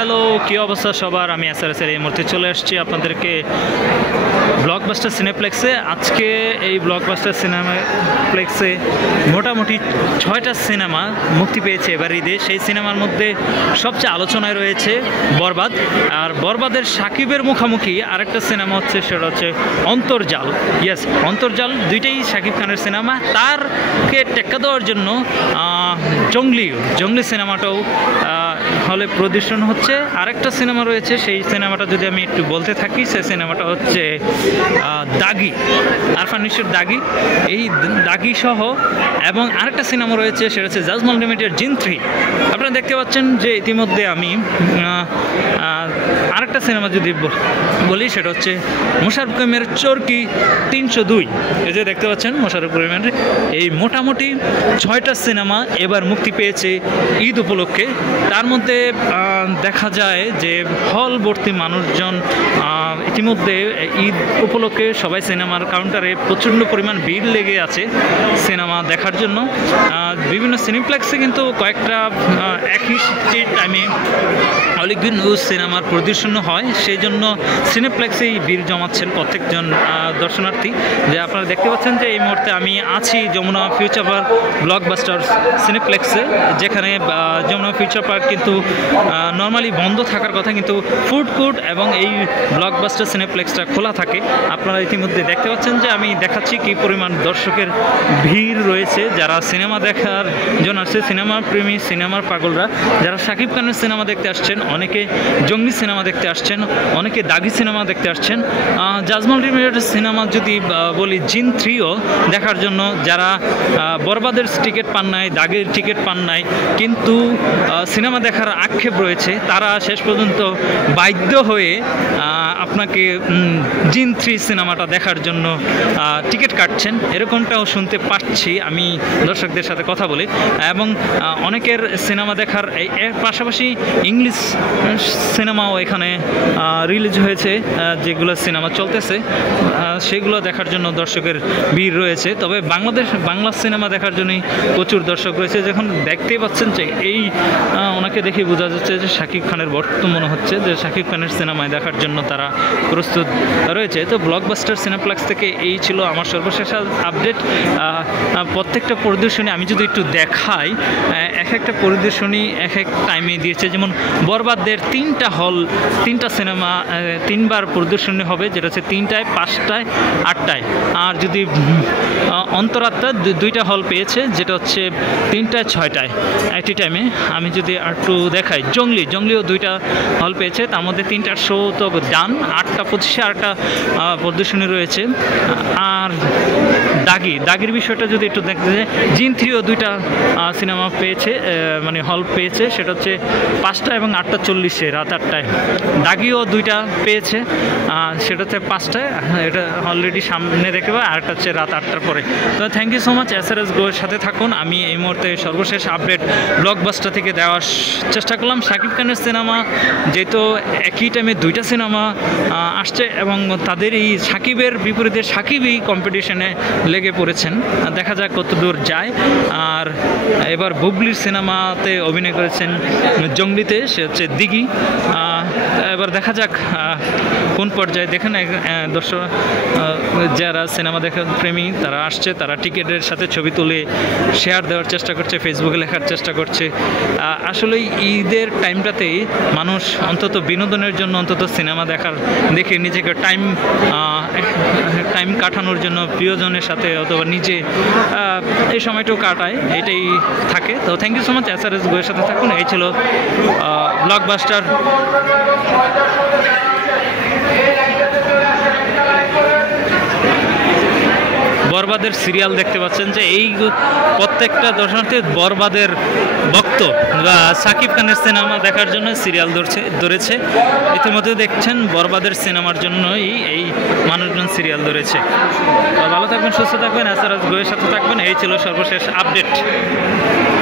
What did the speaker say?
Hello, কী অবস্থা সবার? আমি এসআরএস এই মুহূর্তে চলে আসছি আপনাদেরকে ব্লকবাস্টার সিনেপ্লেক্সে। আজকে এই ব্লকবাস্টার সিনেমাপ্লেক্সে মোটামুটি 6টা সিনেমা মুক্তি পেয়েছে এবার ঈদে। সেই সিনেমার মধ্যে সবচেয়ে আলোচনায় রয়েছে বরবাদ, আর বরবাদের সাকিবের মুখোমুখি আরেকটা সিনেমা হচ্ছে, সেটা হচ্ছে অন্তর্জাল। ইয়েস, অন্তর্জাল, দুইটাই সাকিব খানের সিনেমা। তারকে টেক্কা দেওয়ার জন্য জঙ্গলি সিনেমাটাও হলে প্রদর্শন হচ্ছে। আরেকটা সিনেমা রয়েছে, সেই সিনেমাটা যদি আমি একটু বলতে থাকি, সেই সিনেমাটা হচ্ছে দাগি, আরফান নিশোর দাগি। এই দাগি সহ এবং আরেকটা সিনেমা রয়েছে, সেটা হচ্ছে জাজমল লিমিটেড জিন 3। আপনারা দেখতে পাচ্ছেন যে ইতিমধ্যে আমি আরেকটা সিনেমা যদি বলি, সেটা হচ্ছে মোশাররফ করিমের চরকি 302। এই যে দেখতে পাচ্ছেন মোশাররফ করিমের এই মোটামুটি 6টা সিনেমা এবার মুক্তি পেয়েছে ঈদ উপলক্ষে। তার মধ্যে দেখা যায় যে হল ভর্তি মানুষজন। ইতিমধ্যে ঈদ উপলক্ষে সবাই সিনেমার কাউন্টারে প্রচণ্ড পরিমাণ ভিড় লেগে আছে সিনেমা দেখার জন্য। বিভিন্ন সিনেপ্লেক্সে কিন্তু কয়েকটা একই টাইমে অনেকগুলো সিনেমার প্রদর্শন হয়, সেই জন্য সিনেপ্লেক্সেই ভিড় জমাচ্ছেন প্রত্যেকজন দর্শনার্থী। যে আপনারা দেখতে পাচ্ছেন যে এই মুহূর্তে আমি আছি যমুনা ফিউচার পার্ক ব্লকবাস্টার সিনেপ্লেক্সে, যেখানে যমুনা ফিউচার পার্ক কিন্তু নর্মালি বন্ধ থাকার কথা, কিন্তু ফুড কোর্ট এবং এই ব্লকবাস্টার সিনেপ্লেক্সটা খোলা থাকে। আপনারা ইতিমধ্যে দেখতে পাচ্ছেন যে আমি দেখাচ্ছি কী পরিমাণ দর্শকের ভিড় রয়েছে, যারা সিনেমা দেখার জন্য আসছে, সিনেমা প্রেমী, সিনেমার পাগলরা, যারা সাকিব খানের সিনেমা দেখতে আসছেন, অনেকে জঙ্গলি সিনেমা দেখতে আসছেন, অনেকে দাগি সিনেমা দেখতে আসছেন। জাজমল লিমিটেড সিনেমা যদি বলি, জিন 3ও দেখার জন্য যারা বরবাদের টিকিট পান নাই, দাগের টিকিট পান নাই, কিন্তু সিনেমা দেখার আক্ষেপ রয়েছে, তারা শেষ পর্যন্ত বাধ্য হয়ে আপনাকে জিন 3 সিনেমাটা দেখার জন্য টিকিট কাটছেন, এরকমটাও শুনতে পাচ্ছি আমি দর্শকদের সাথে কথা বলে। এবং অনেকের সিনেমা দেখার এর পাশাপাশি ইংলিশ সিনেমাও এখানে রিলিজ হয়েছে, যেগুলো সিনেমা চলতেছে সেগুলো দেখার জন্য দর্শকের ভিড় রয়েছে। তবে বাংলা সিনেমা দেখার জন্যই প্রচুর দর্শক রয়েছে। যখন দেখতেই পাচ্ছেন যে এই ওনাকে দেখে বোঝা যাচ্ছে যে সাকিব খানের বর্ত মনে হচ্ছে যে সাকিব খানের সিনেমায় দেখার জন্য তারা প্রস্তুত রয়েছে। তো ব্লকবাস্টার সিনেপ্লেক্স থেকে এই ছিল আমার সর্বশেষ আপডেট। প্রত্যেকটা প্রদর্শনী আমি যদি একটু দেখাই, এক একটা প্রদর্শনী এক এক টাইমে দিয়েছে। যেমন বরবাদের 3টা সিনেমা 3বার প্রদর্শনী হবে, যেটা হচ্ছে 3টায়, 5টায়, 8টায়। আর যদি অন্তরাত্মা 2টা হল পেয়েছে, যেটা হচ্ছে 3টায়, 6টায় একটি টাইমে। আমি যদি একটু দেখাই, জঙ্গলিও 2টা হল পেয়েছে, তার মধ্যে 3টার শো তো ডান। 8টা 25-এ আরেকটা প্রদর্শনী রয়েছে। আর দাগির বিষয়টা যদি একটু দেখতে যাই, জিন 3ও 2টা সিনেমা পেয়েছে, মানে হল পেয়েছে, সেটা হচ্ছে 5টা এবং 8:40 রাত 8টায়। দাগিও 2টা পেয়েছে, সেটা হচ্ছে 5টায়, এটা অলরেডি সামনে দেখতে পাই। আরেকটা হচ্ছে রাত 8টার পরে। তো thank you so much, SRS গোয়ের সাথে থাকুন। আমি এই মুহূর্তে সর্বশেষ আপডেট ব্লকবাস্টার থেকে দেওয়ার চেষ্টা করলাম। সাকিব খানের সিনেমা যেহেতু একই টাইমে 2টা সিনেমা আসছে, এবং তাদের এই সাকিবের বিপরীতে সাকিবই কম্পিটিশনে লেগে পড়েছেন, দেখা যাক কতদূর যায়। আর এবার বুবলির সিনেমাতে অভিনয় করেছেন জঙ্গলিতে, সে হচ্ছে দিঘি। এবার দেখা যাক কোন পর্যায়ে। দেখেন দর্শক যারা সিনেমা দেখার প্রেমী, তারা আসছে, তারা টিকিটের সাথে ছবি তুলে শেয়ার দেওয়ার চেষ্টা করছে, ফেসবুকে লেখার চেষ্টা করছে। আসলে ঈদের টাইমটাতেই মানুষ অন্তত বিনোদনের জন্য, অন্তত সিনেমা দেখে নিজেকে টাইম কাটানোর জন্য প্রিয়জনের সাথে অথবা নিজে এই সময়টাও কাটায়, এটাই থাকে। তো thank you so much, SRS গোয়ের সাথে থাকুন। এই ছিল ব্লকবাস্টার। বরবাদের সিরিয়াল দেখতে পাচ্ছেন যে এই প্রত্যেকটা দর্শনার্থী বরবাদের ভক্ত বা সাকিব খানের সিনেমা দেখার জন্য সিরিয়াল ধরেছে। ইতিমধ্যে দেখছেন বরবাদের সিনেমার জন্যই এই মানুষজন সিরিয়াল ধরেছে। ভালো থাকবেন, সুস্থ থাকবেন, এসআরএস গোয়ের সাথে থাকবেন। এই ছিল সর্বশেষ আপডেট।